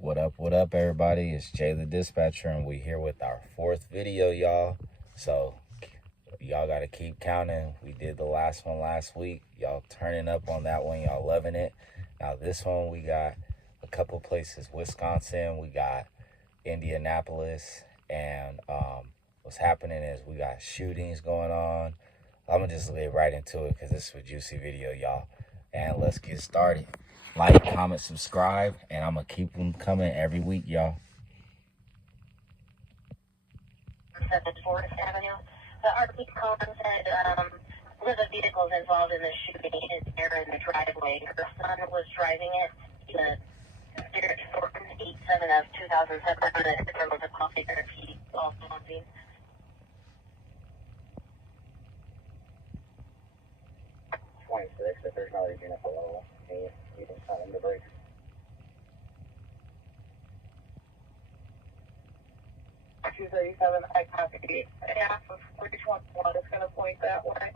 What up, everybody? It's Jay the Dispatcher, and we here with our 4th video, y'all. So, y'all got to keep counting. We did the last one last week. Y'all turning up on that one. Y'all loving it. Now, this one, we got a couple places. Wisconsin, we got Indianapolis, and what's happening is we got shootings going on. I'm going to just get right into it because this is a juicy video, y'all. And let's get started. Like, comment, subscribe, and I'm going to keep them coming every week, y'all. 7th Forest Avenue. The RP caller said one of the vehicles involved in the shooting is there in the driveway. Her son was driving it. The Spirit 87 of 2007. There was a coffee there. He also on scene. If there's another unit below, you can sign in the brakes. I copy. Half of 321 is going to point that way.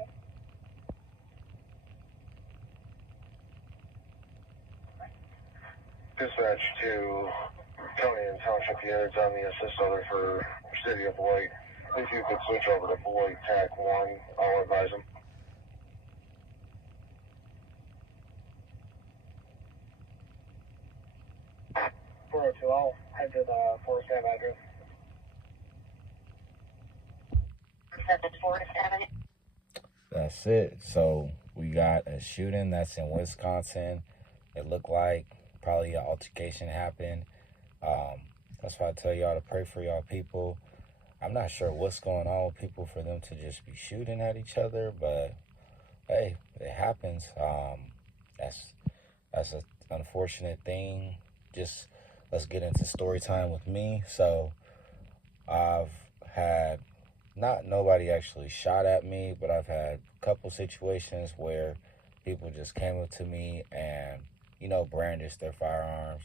Dispatch to County and Township Yards on the assist other for City of Beloit. If you could switch over to Beloit TAC 1, I'll advise them. 402, I'll head to the Forest Ave address. 7th Forest Avenue. That's it. So we got a shooting that's in Wisconsin. It looked like probably an altercation happened. That's why I tell y'all to pray for y'all people. I'm not sure what's going on with people for them to just be shooting at each other, but hey, it happens. That's an unfortunate thing. Just let's get into story time with me. So I've had not nobody actually shot at me, but I've had a couple situations where people just came up to me and, you know, brandished their firearms.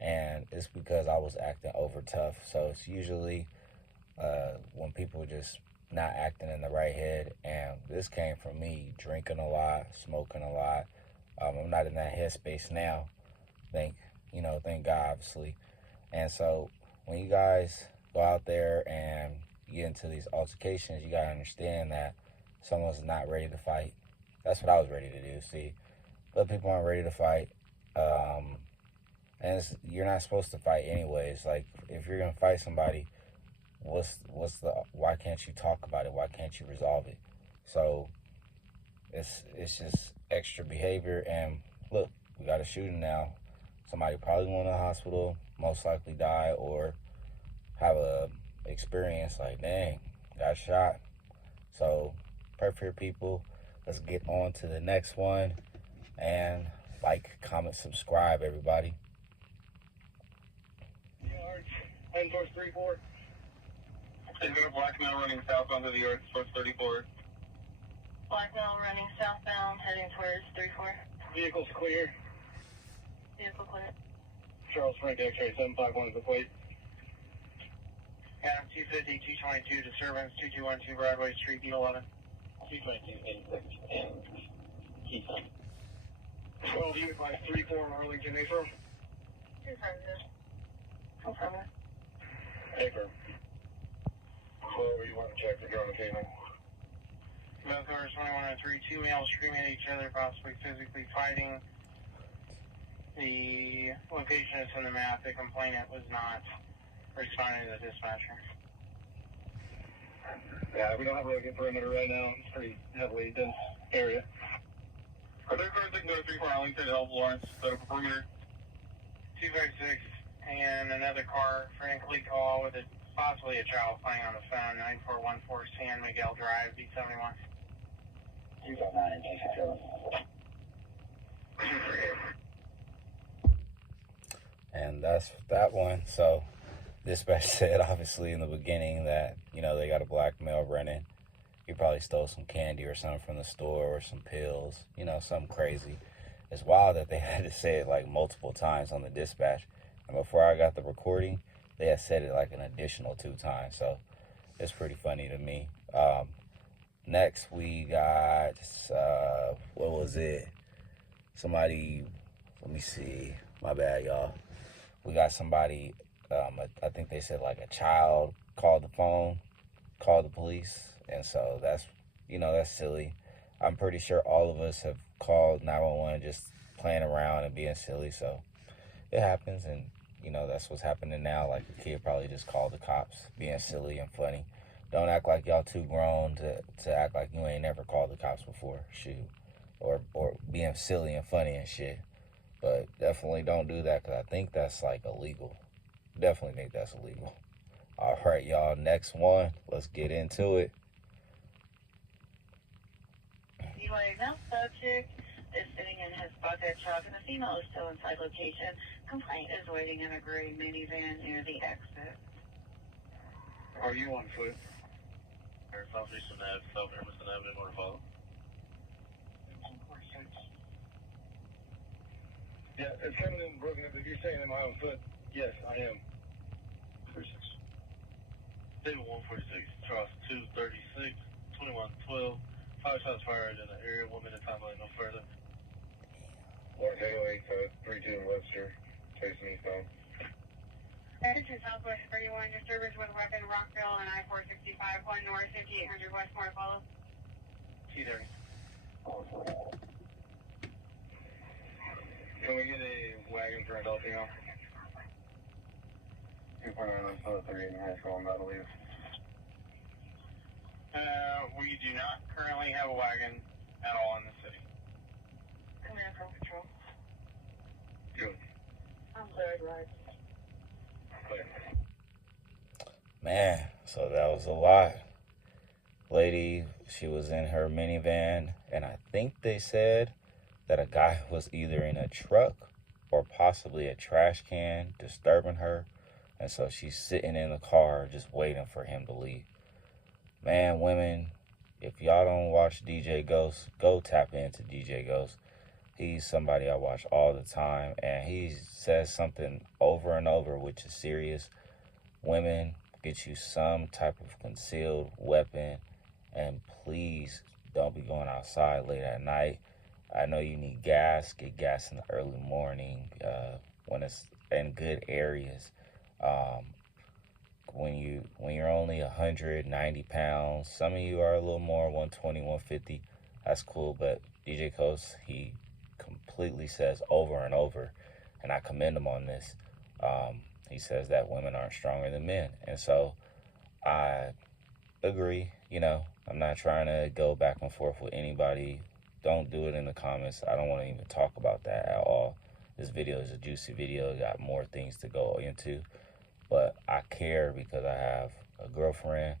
And it's because I was acting over tough. So it's usually when people just not acting in the right head. And this came from me drinking a lot, smoking a lot. I'm not in that headspace now. Thank God, obviously. And so when you guys go out there and get into these altercations, you gotta understand that someone's not ready to fight. That's what I was ready to do. See, but people aren't ready to fight, and you're not supposed to fight anyways. Like, if you're gonna fight somebody, why can't you talk about it? Why can't you resolve it? So it's just extra behavior. And look, we got a shooting now. Somebody probably went to the hospital, most likely die, or have a experience like, dang, got shot. So pray for your people. Let's get on to the next one. And like, comment, subscribe, everybody. Heading towards 3-4. Is there a black male running southbound to the yards towards 34? Black male running southbound, heading towards 34. Vehicle's clear. Vehicle clear. Charles Frank X-ray 751 is the plate. Adam 250, 222, disturbance, 2212 Broadway Street, D11. 222, 86, and Keystone. 12 unit by 34 Arlington, April. Confirm it. April. Whoever you want to check if you're on the cable. Both cars 21 and 3, 2 males screaming at each other, possibly physically fighting. The location is in the map. The complainant was not responding to the dispatcher. Yeah, we don't have a really good perimeter right now. It's pretty heavily dense area. Are there cars that can go to 34 Arlington to help Lawrence set up a perimeter? 256 and another car, frankly, call with possibly a child playing on the phone, 9414 San Miguel Drive, B71. 259 and 267. And that's that one. So dispatch said, obviously, in the beginning that, you know, they got a black male running. He probably stole some candy or something from the store, or some pills, you know, something crazy. It's wild that they had to say it like multiple times on the dispatch. And before I got the recording, they had said it like an additional 2 times. So it's pretty funny to me. Next, we got, what was it? Somebody, let me see. My bad, y'all. we got somebody, I think they said like a child called the phone, called the police. And so that's, that's silly. I'm pretty sure all of us have called 911 just playing around and being silly. So it happens. And, that's what's happening now. Like a kid probably just called the cops being silly and funny. Don't act like y'all too grown to act like you ain't never called the cops before. Shoot. Or being silly and funny and shit. But definitely don't do that because I think that's like illegal. Definitely think that's illegal. All right, y'all. Next one. Let's get into it. Male subject is sitting in his bucket truck, and the female is still inside location. Complaint is waiting in a gray minivan near the exit. Are you on foot? Southeastern Ave, South Emerson Avenue, more to follow. Yeah, it's coming in broken up. If you're saying am I on foot, yes, I am. 46. David 146, Charles 236, 2112. 5 shots fired in the area, 1 minute timeline, no further. Lawrence 808, 32 Webster, facing eastbound. Attention Southwest 31, disturbance with weapon, Rockville and I-465, 1 north, 5800 west, more to follow. T-30. Can we get a wagon for adult female? 2.9 on South 38 in high school, I believe. We do not currently have a wagon at all in the city. Command from Patrol. Good. I'm cleared, right. Clear. Man, so that was a lot. Lady, she was in her minivan, and I think they said that a guy was either in a truck or possibly a trash can disturbing her. And so she's sitting in the car just waiting for him to leave. Man, women, if y'all don't watch DJ Ghost, go tap into DJ Ghost. He's somebody I watch all the time, and he says something over and over, which is serious. Women, get you some type of concealed weapon, and please don't be going outside late at night. I know you need gas. Get gas in the early morning when it's in good areas. When you're only 190 pounds, some of you are a little more, 120, 150. That's cool, but DJ Coast, he completely says over and over, and I commend him on this. He says that women aren't stronger than men, and so I agree. I'm not trying to go back and forth with anybody. Don't do it in the comments. I don't want to even talk about that at all. This video is a juicy video. Got more things to go into. But I care because I have a girlfriend,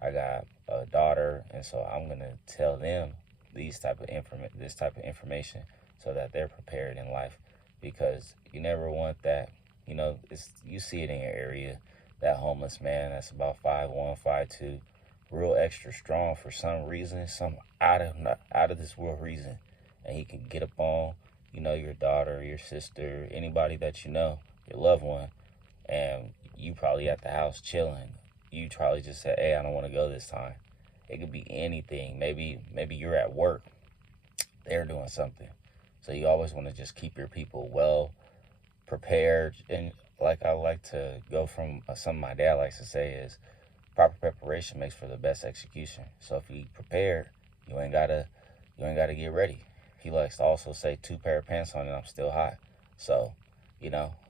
I got a daughter, and so I'm gonna tell them this type of information so that they're prepared in life. Because you never want that. You see it in your area, that homeless man that's about 5'1", 5'2", real extra strong for some reason, some out of this world reason, and he can get up on, your daughter, your sister, anybody that your loved one, and you probably at the house chilling. You probably just said, hey, I don't want to go this time. It could be anything. Maybe you're at work. They're doing something. So you always want to just keep your people well prepared. And like I like to go from something my dad likes to say is proper preparation makes for the best execution. So if you prepared, you ain't gotta get ready. He likes to also say 2 pair of pants on and I'm still hot. So,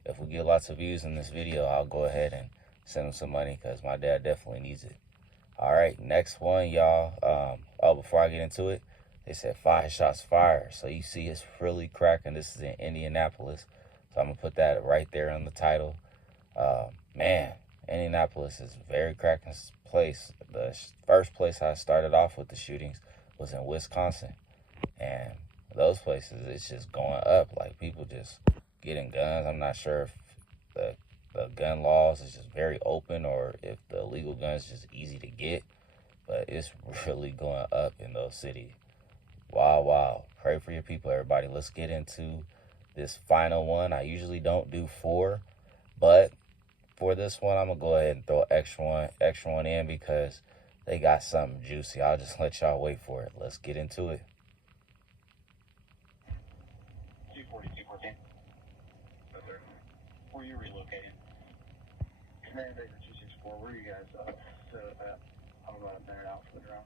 if we get lots of views in this video, I'll go ahead and send him some money because my dad definitely needs it. All right, next one, y'all. Before I get into it, they said 5 shots fired. So you see it's really cracking. This is in Indianapolis. So I'm going to put that right there on the title. Man, Indianapolis is a very cracking place. The first place I started off with the shootings was in Wisconsin. And those places, it's just going up. Like, people just getting guns. I'm not sure if the gun laws is just very open or if the illegal guns just easy to get. But it's really going up in those cities. Wow. Pray for your people, everybody. Let's get into this final one. I usually don't do 4, but for this one, I'm going to go ahead and throw extra one in because they got something juicy. I'll just let y'all wait for it. Let's get into it. 240, 214. Yes, sir. before you relocated? Command Baker 264, where are you guys set up at? I'm about there out for the drone.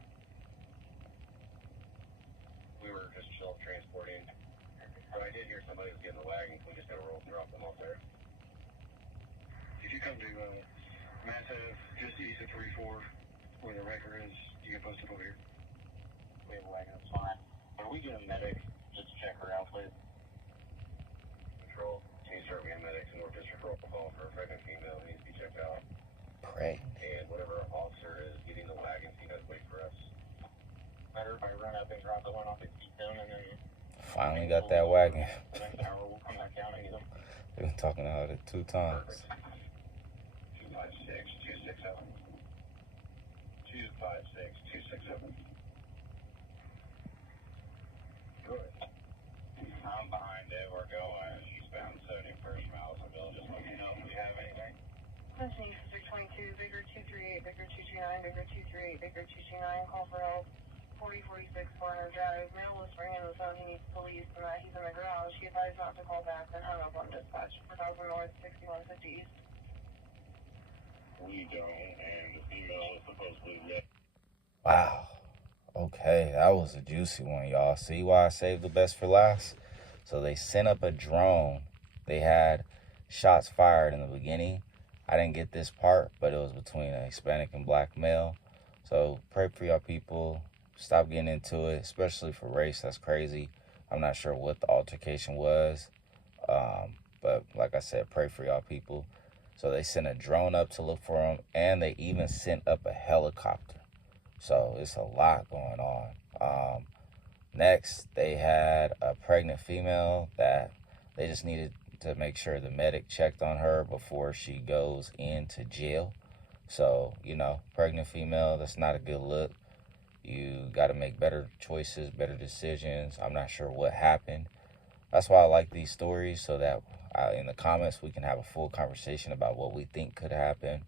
We were just chill transporting. But I did hear somebody was getting the wagon. We just gotta roll and drop them off there. If you come to Massive, just east of 3-4, where the wrecker is, you get posted over here. We have a wagon, that's fine. Are we getting a medic? Just check her out, please. Control. Can you start being medics in North District roll call for a pregnant female who needs to be checked out? Pray. And whatever officer is getting the wagons, he does wait for us. Everybody run up and drop the one off his feet down, and then Finally got that wagon. the next hour we'll come back down and get them. They've been talking about it 2 times. 256-267. 256-267. Good. I'm behind it. We're going eastbound 71st Malisonville. Just let me know if we have anything. Listening to 622, Baker 238, Baker 229, Baker 238, Baker 229, call for help. 4046 Corner Drive. Male was ringing the phone. He needs police and that he's in the garage. He advised not to call back and hung up on dispatch. 4000 North, 6150 East. We don't, and the female is supposedly lit. Wow. Okay, that was a juicy one, y'all. See why I saved the best for last? So they sent up a drone. They had shots fired in the beginning. I didn't get this part, but it was between a Hispanic and black male. So pray for y'all people. Stop getting into it, especially for race. That's crazy. I'm not sure what the altercation was. But like I said, pray for y'all people. So they sent a drone up to look for him, and they even sent up a helicopter. So it's a lot going on. Next, they had a pregnant female that they just needed to make sure the medic checked on her before she goes into jail. So, you know, pregnant female, that's not a good look. You got to make better choices, better decisions. I'm not sure what happened. That's why I like these stories, so that in the comments we can have a full conversation about what we think could happen.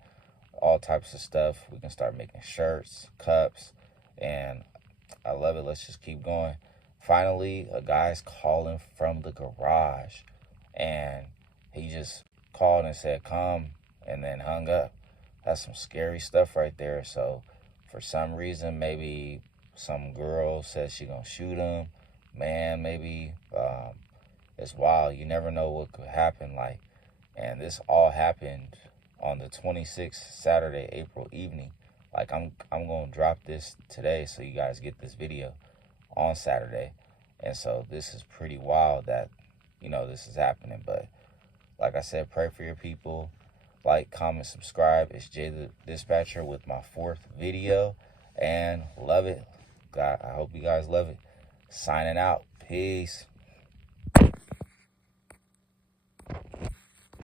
All types of stuff. We can start making shirts, cups, and I love it. Let's just keep going. Finally, a guy's calling from the garage, and he just called and said, come, and then hung up. That's some scary stuff right there. So for some reason, maybe some girl says she gonna shoot him. Man, maybe it's wild. You never know what could happen. And this all happened on the 26th, Saturday, April evening. I'm gonna drop this today, so you guys get this video on Saturday. And so this is pretty wild that, this is happening. But like I said, pray for your people. Like, comment, subscribe. It's Jay the Dispatcher with my 4th video. And love it. God, I hope you guys love it. Signing out. Peace.